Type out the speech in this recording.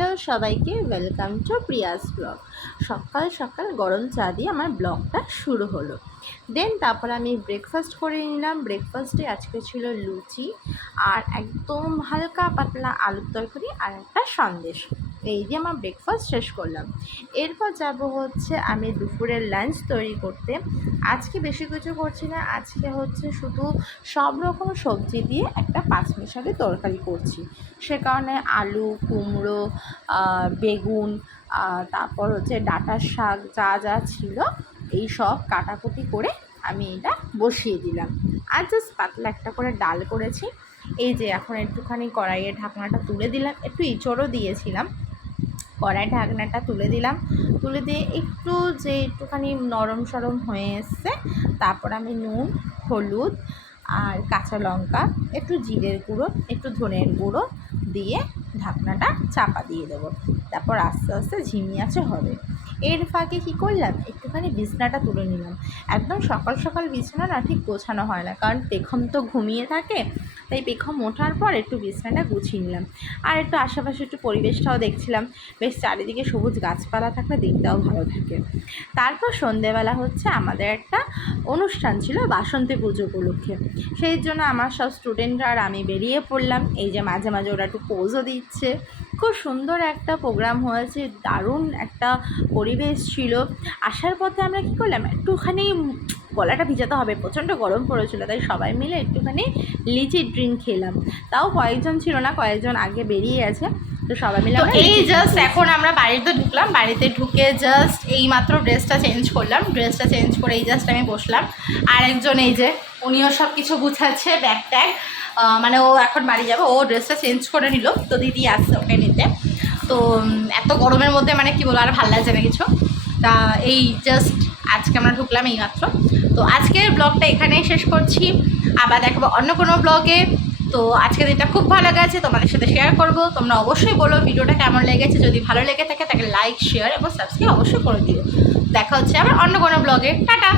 Hello সবাইকে, welcome to Prius blog. সকাল সকাল গরম চা দিয়ে আমার ব্লগটা শুরু হলো। তারপর আমি ব্রেকফাস্ট করে নিলাম। ব্রেকফাস্টে আজকে ছিল লুচি আর একদম হালকা পাতলা আলুর তরকারি আর একটা সন্দেশ। এই দিয়ে আমার ব্রেকফাস্ট শেষ করলাম। এরপর যাব হচ্ছে আমি দুপুরের লাঞ্চ তৈরি করতে। আজকে বেশি কিছু করছি না, আজকে হচ্ছে শুধু সব রকম সবজি দিয়ে একটা পাঁচমিশালি তরকারি করছি। সে কারণে আলু, কুমড়ো, বেগুন, তারপর হচ্ছে ডাঁটার শাক যা যা ছিল এই সব কাটাকুটি করে আমি এটা বসিয়ে দিলাম। আর জাস্ট পাতলা একটা করে ডাল করেছি। এই যে এখন একটুখানি কড়াইয়ের ঢাকনাটা তুলে দিলাম, একটু ইঁচড়ও দিয়েছিলাম। কড়াইয়ের ঢাকনাটা তুলে দিলাম, তুলে দিয়ে একটুখানি নরম সরম হয়ে এসছে, তারপর আমি নুন, হলুদ আর কাঁচা লঙ্কা, একটু জিরের গুঁড়ো, একটু ধনের গুঁড়ো দিয়ে ঢাকনাটা চাপা দিয়ে দেবো। তারপর আস্তে আস্তে ঝিমি আঁচে হবে। এর ফাঁকে কী করলাম, একটুখানি বিছনাটা তুলে নিলাম। একদম সকাল সকাল বিছানা না ঠিক গোছানো হয় না, কারণ পেখম তো ঘুমিয়ে থাকে, তাই পেখম ওঠার পর একটু বিছনাটা গুছিয়ে নিলাম। আর একটু আশেপাশে একটু পরিবেশটাও দেখছিলাম, বেশ চারিদিকে সবুজ গাছপালা থাকলে দিকটাও ভালো থাকে। তারপর সন্ধেবেলা হচ্ছে আমাদের একটা অনুষ্ঠান ছিল বাসন্তী পুজো উপলক্ষে। সেই জন্য আমার সব স্টুডেন্টরা আর আমি বেরিয়ে পড়লাম। এই যে মাঝে মাঝে ওরা একটু পোজও দিচ্ছে। খুব সুন্দর একটা প্রোগ্রাম হয়েছে, দারুণ একটা পরিবেশ ছিল। আসার পথে আমরা কী করলাম, একটুখানি গলাটা ভিজাতে হবে, প্রচণ্ড গরম পড়েছিল, তাই সবাই মিলে একটুখানি লিচি ড্রিঙ্ক খেলাম। তাও কয়েকজন ছিল না, কয়েকজন আগে বেরিয়ে আছে, তো সবাই মিলে এই জাস্ট এখন আমরা বাড়িতে ঢুকলাম। বাড়িতে ঢুকে জাস্ট এই মাত্র ড্রেসটা চেঞ্জ করলাম। ড্রেসটা চেঞ্জ করে এই জাস্ট আমি বসলাম। আর একজন এই যে উনিও সব কিছু গুছাচ্ছে, ব্যাগ ট্যাগ, মানে ও এখন বাড়ি যাবে, ও ড্রেসটা চেঞ্জ করে নিল, তো দিদি আসছে ওকে নিতে। তো এত গরমের মধ্যে মানে কি বলবো, আর ভালো লাগছে না কিছু। তা এই জাস্ট আজকে আমরা ঢুকলাম এই মাত্র। তো আজকের ব্লগটা এখানেই শেষ করছি, আবার দেখাবো অন্য কোনো ব্লগে। তো আজকে দিনটা খুব ভালো গেছে, তোমাদের সাথে শেয়ার করব। তোমরা অবশ্যই বলো ভিডিওটা কেমন লেগেছে, যদি ভালো লেগে থাকে তাকে লাইক, শেয়ার এবং সাবস্ক্রাইব অবশ্যই করে দিও। দেখা হচ্ছে আবার অন্য কোনো ব্লগে। টাটা।